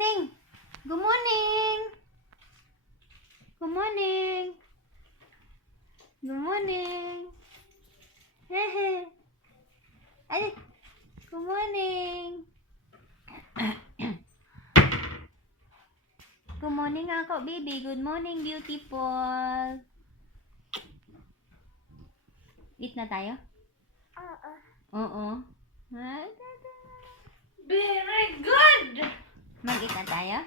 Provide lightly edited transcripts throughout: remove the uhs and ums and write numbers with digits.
morning. Good morning. Good morning. Good morning. Hehe. Ay, good morning. Good morning ako, baby. Good morning, beautiful. Eat na tayo? Oo. Very good! Mag-eat na tayo?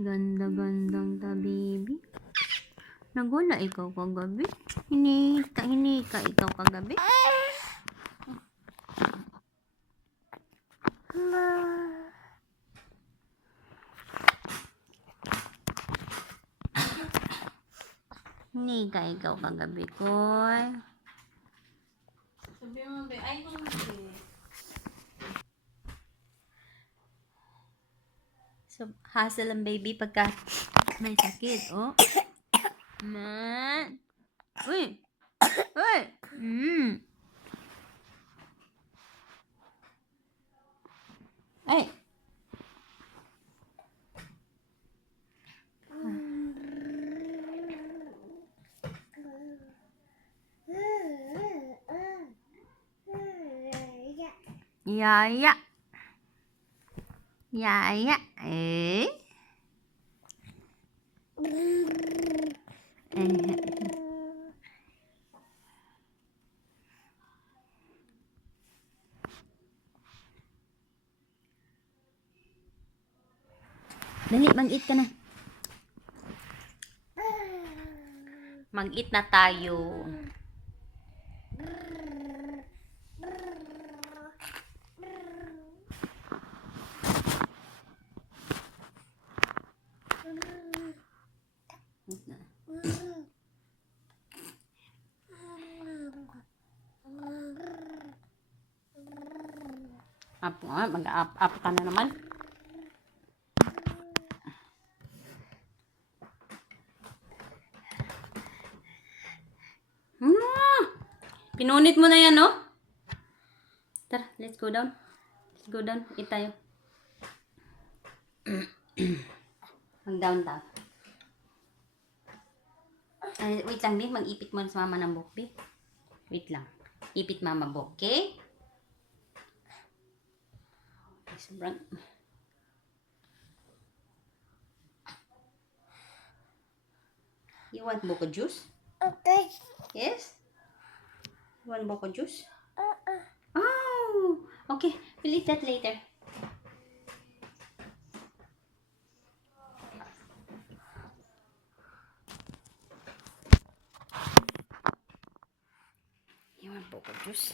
Ganda-gandang ta, baby. Nagwala ikaw kagabi? Hinika ikaw kagabi? Hinika ikaw kagabi, koy. Sabi mo, be, ay hungry. So, hassle ang baby pagka may sakit, oh. Man. Uy! Uy! Ay! Yaya. Yaya. Eh? Dali, mag-eat ka na. Mag-eat na tayo. Mag-up ka na naman. Pinunit mo na yan, no? Tara, let's go down. Let's go down. Eat tayo. Mag-down tayo. Wait lang, Bi. Mag-ipit mo sa mama ng buhok, Bi. Wait lang. Ipit mama buhok, okay? Sobrang... You want buko juice? Okay. Yes? You want buko juice? Oh! Okay, we'll eat that later. You want buko juice?